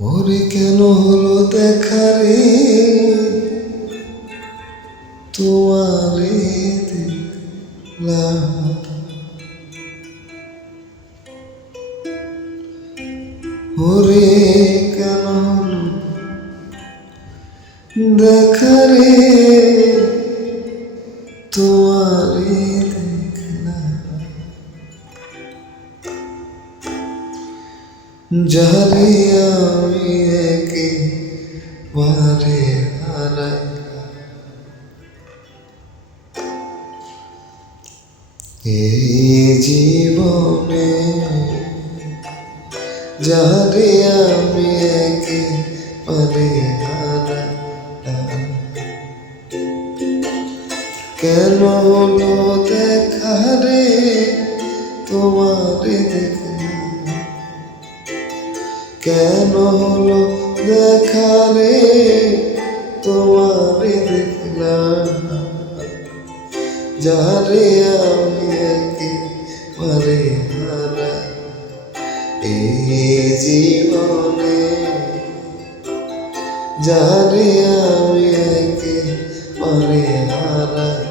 ওরে কেন হলো দেখা রে তোমারে দেখলাম, ওরে কেন হলো দেখা রে তোমারে দেখলাম, যারে আমি একেবারে হারাইলাম। এই জীবনে যারে আমি একেবারে হারাইলাম, কেন হলো দেখা রে তোমারে দেখলাম, কেন হলো দেখা রে তোমারে দেখলাম, যারে আমি একেবারে হারাই এই জীবনে, যারে আমি একেবারে হারাই।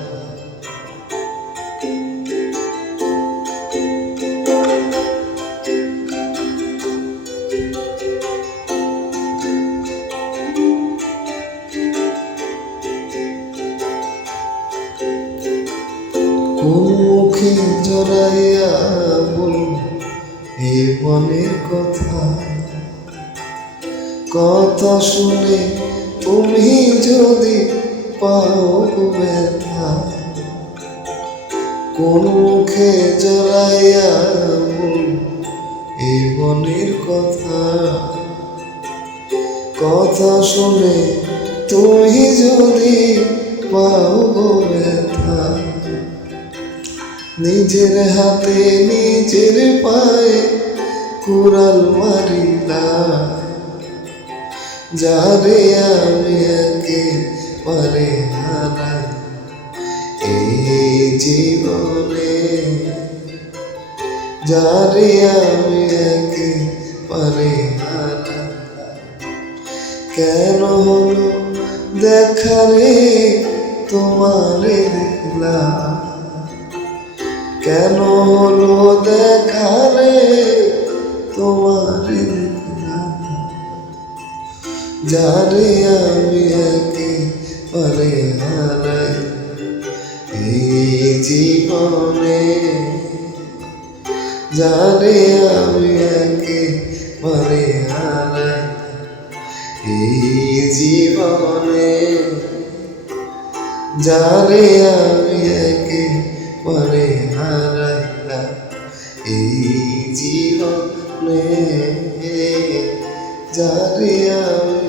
কোন মুখে জড়াইয়া বল এই মনের কথা, কথা শুনে তুমি যদি পাও ব্যথা। কোন মুখে জড়াইয়া বল এই মনের কথা, কথা শুনে তুমি যদি পাও ব্যথা। নিজের হাতে নিজের পায়ে কুড়াল মারিলাম, যারে আমি একেবারে হারাই এই জীবনে, যারে আমি একেবারে হারাই। কেন হলো দেখা রে তোমারে দেখলাম, কেন হলো দেখা রে তোমারে দেখলাম, যারে আমি একেবারে হারাই এই জীবনে, যারে আমি একেবারে হারাই এই জীবনে, যারে আমি একেবারে হারাইলাম এই জীবনে, যারে আমি